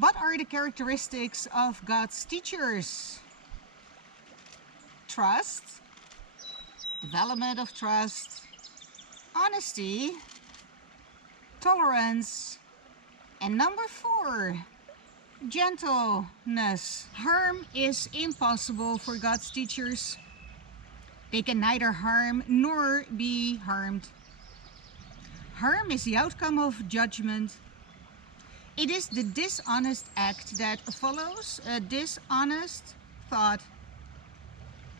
What are the characteristics of God's teachers? Trust, development of trust, honesty, tolerance, and number 4, gentleness. Harm is impossible for God's teachers. They can neither harm nor be harmed. Harm is the outcome of judgment. It is the dishonest act that follows a dishonest thought.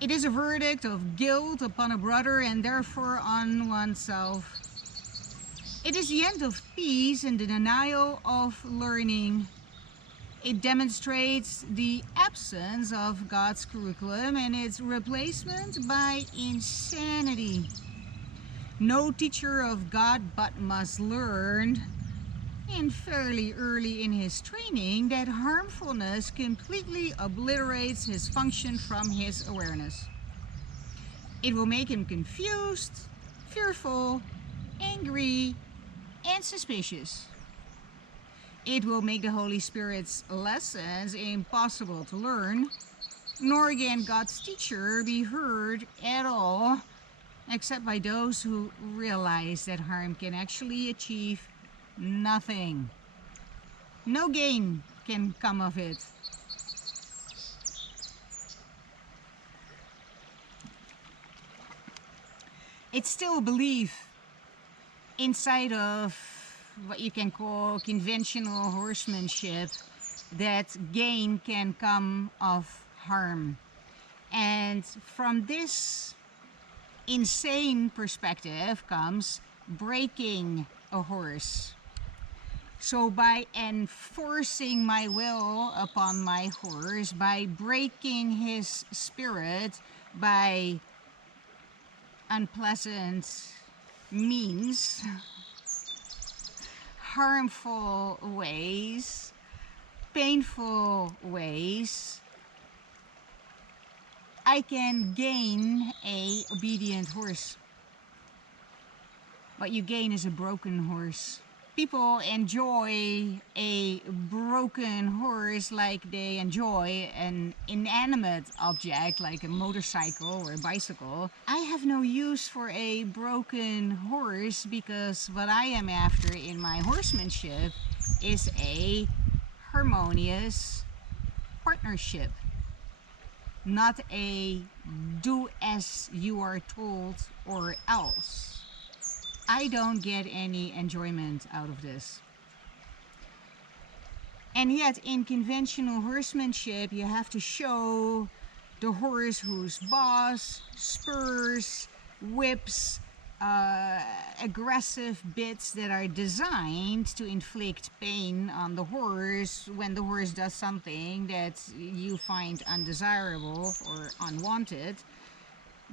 It is a verdict of guilt upon a brother and therefore on oneself. It is the end of peace and the denial of learning. It demonstrates the absence of God's curriculum and its replacement by insanity. No teacher of God but must learn, and fairly early in his training, that harmfulness completely obliterates his function from his awareness. It will make him confused, fearful, angry, and suspicious. It will make the Holy Spirit's lessons impossible to learn, nor can God's teacher be heard at all, except by those who realize that harm can actually achieve nothing. No gain can come of it. It's still a belief inside of what you can call conventional horsemanship that gain can come of harm. And from this insane perspective comes breaking a horse. So by enforcing my will upon my horse, by breaking his spirit, by unpleasant means, harmful ways, painful ways, I can gain a obedient horse. What you gain is a broken horse. People enjoy a broken horse like they enjoy an inanimate object like a motorcycle or a bicycle. I have no use for a broken horse because what I am after in my horsemanship is a harmonious partnership, not a do as you are told or else. I don't get any enjoyment out of this. And yet in conventional horsemanship you have to show the horse who's boss, spurs, whips, aggressive bits that are designed to inflict pain on the horse when the horse does something that you find undesirable or unwanted.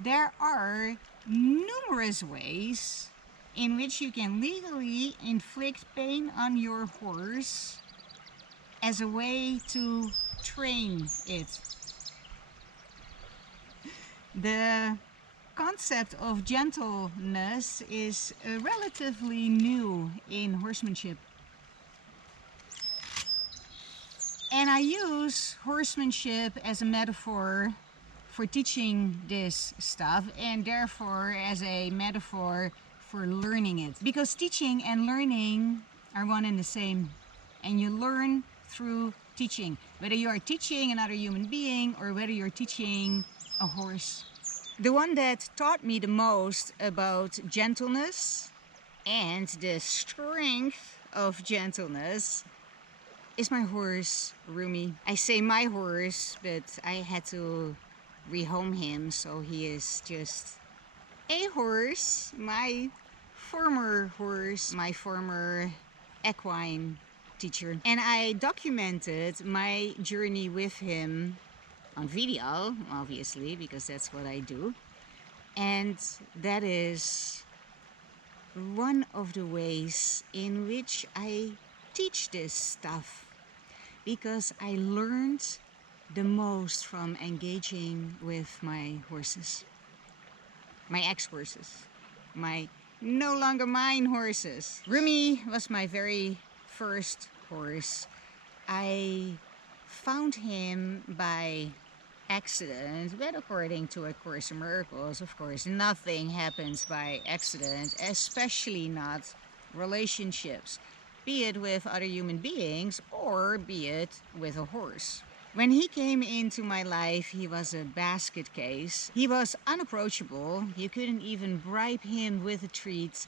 There are numerous ways in which you can legally inflict pain on your horse as a way to train it. The concept of gentleness is relatively new in horsemanship. And I use horsemanship as a metaphor for teaching this stuff, and therefore as a metaphor for learning it. Because teaching and learning are one and the same. And you learn through teaching. Whether you are teaching another human being or whether you're teaching a horse. The one that taught me the most about gentleness and the strength of gentleness is my horse, Rumi. I say my horse, but I had to rehome him, so he is just a horse, my former horse, my former equine teacher. And I documented my journey with him on video, obviously, because that's what I do. And that is one of the ways in which I teach this stuff, because I learned the most from engaging with my horses. My ex-horses, my no longer mine horses. Rumi was my very first horse. I found him by accident, but according to A Course in Miracles, of course, nothing happens by accident, especially not relationships, be it with other human beings or be it with a horse. When he came into my life, he was a basket case. He was unapproachable. You couldn't even bribe him with a treat.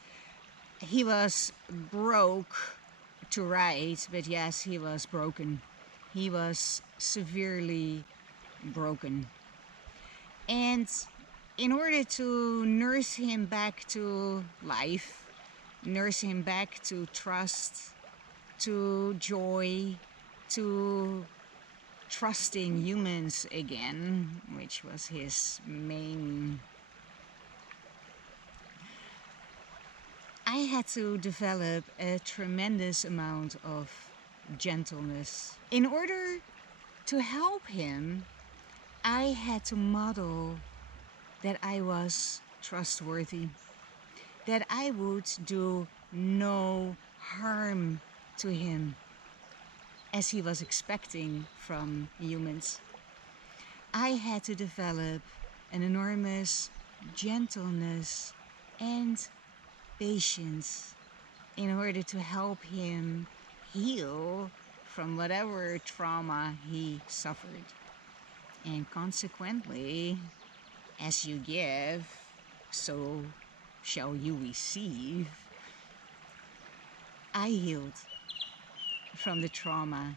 He was broke to ride, but yes, he was broken. He was severely broken. And in order to nurse him back to life, nurse him back to trust, to joy, to trusting humans again, which was his main, I had to develop a tremendous amount of gentleness. In order to help him, I had to model that I was trustworthy, that I would do no harm to him as he was expecting from humans. I had to develop an enormous gentleness and patience in order to help him heal from whatever trauma he suffered. And consequently, as you give, so shall you receive. I healed from the trauma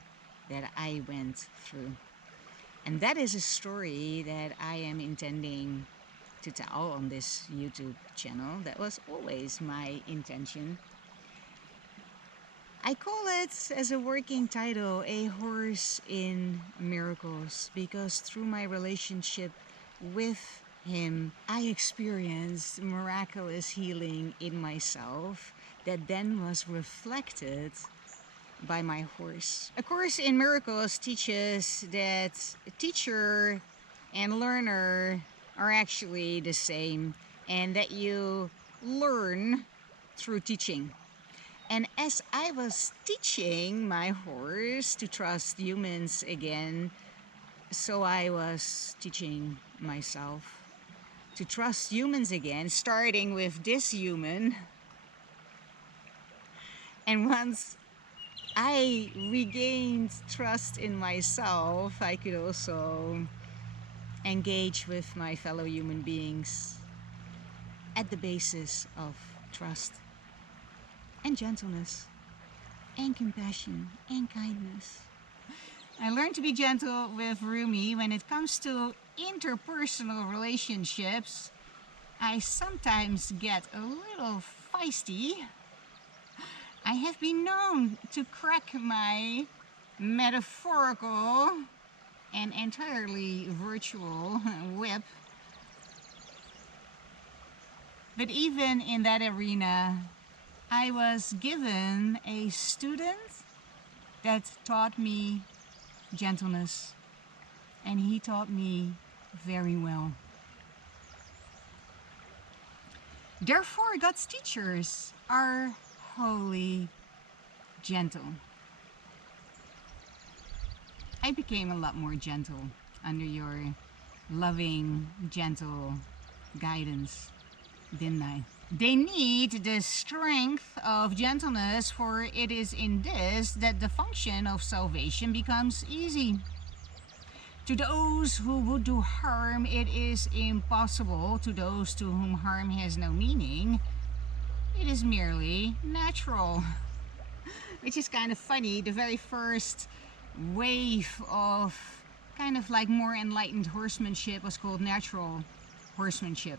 that I went through. And that is a story that I am intending to tell on this YouTube channel. That was always my intention. I call it, as a working title, A Horse in Miracles, because through my relationship with him, I experienced miraculous healing in myself that then was reflected by my horse. A Course in Miracles teaches that teacher and learner are actually the same, and that you learn through teaching. And as I was teaching my horse to trust humans again, so I was teaching myself to trust humans again, starting with this human. And once I regained trust in myself, I could also engage with my fellow human beings at the basis of trust and gentleness and compassion and kindness. I learned to be gentle with Rumi when it comes to interpersonal relationships. I sometimes get a little feisty. I have been known to crack my metaphorical and entirely virtual whip. But even in that arena, I was given a student that taught me gentleness, and he taught me very well. Therefore, God's teachers are wholly gentle. I became a lot more gentle under your loving, gentle guidance, didn't I? They need the strength of gentleness, for it is in this that the function of salvation becomes easy. To those who would do harm, it is impossible. To those to whom harm has no meaning, it is merely natural. Which is kind of funny. The very first wave of kind of like more enlightened horsemanship was called natural horsemanship,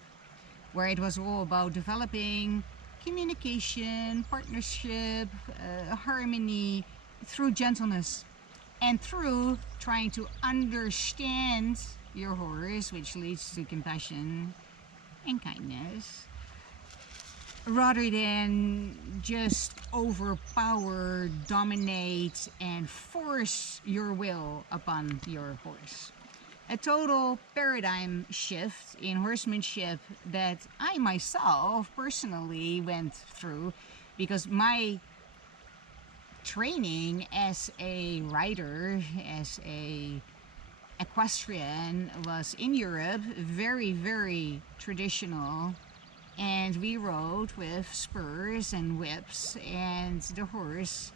where it was all about developing communication, partnership, harmony through gentleness and through trying to understand your horse, which leads to compassion and kindness, rather than just overpower, dominate, and force your will upon your horse. A total paradigm shift in horsemanship that I myself personally went through, because my training as a rider, as a equestrian, was in Europe, very, very traditional. And we rode with spurs and whips, and the horse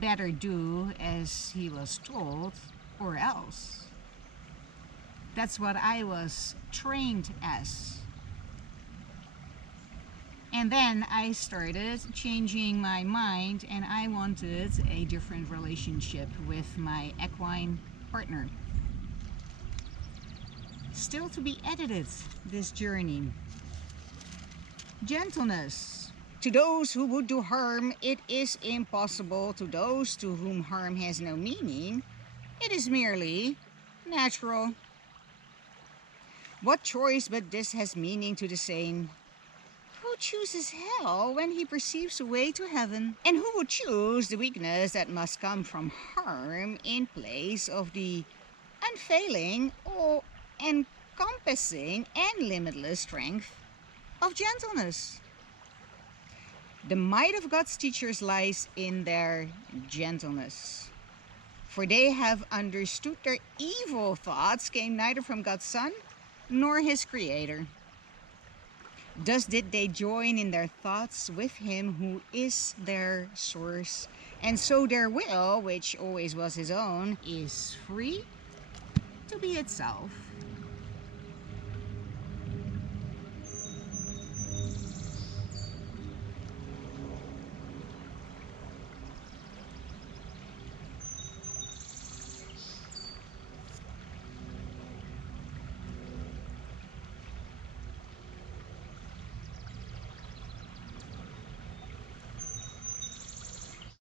better do as he was told, or else. That's what I was trained as. And then I started changing my mind, and I wanted a different relationship with my equine partner. Still to be edited, this journey. Gentleness. To those who would do harm, it is impossible. To those to whom harm has no meaning, it is merely natural. What choice but this has meaning to the sane? Who chooses hell when he perceives a way to heaven? And who would choose the weakness that must come from harm in place of the unfailing, all-encompassing, and limitless strength of gentleness? The might of God's teachers lies in their gentleness. For they have understood their evil thoughts came neither from God's Son nor his Creator. Thus did they join in their thoughts with him who is their source, and so their will, which always was his own, is free to be itself.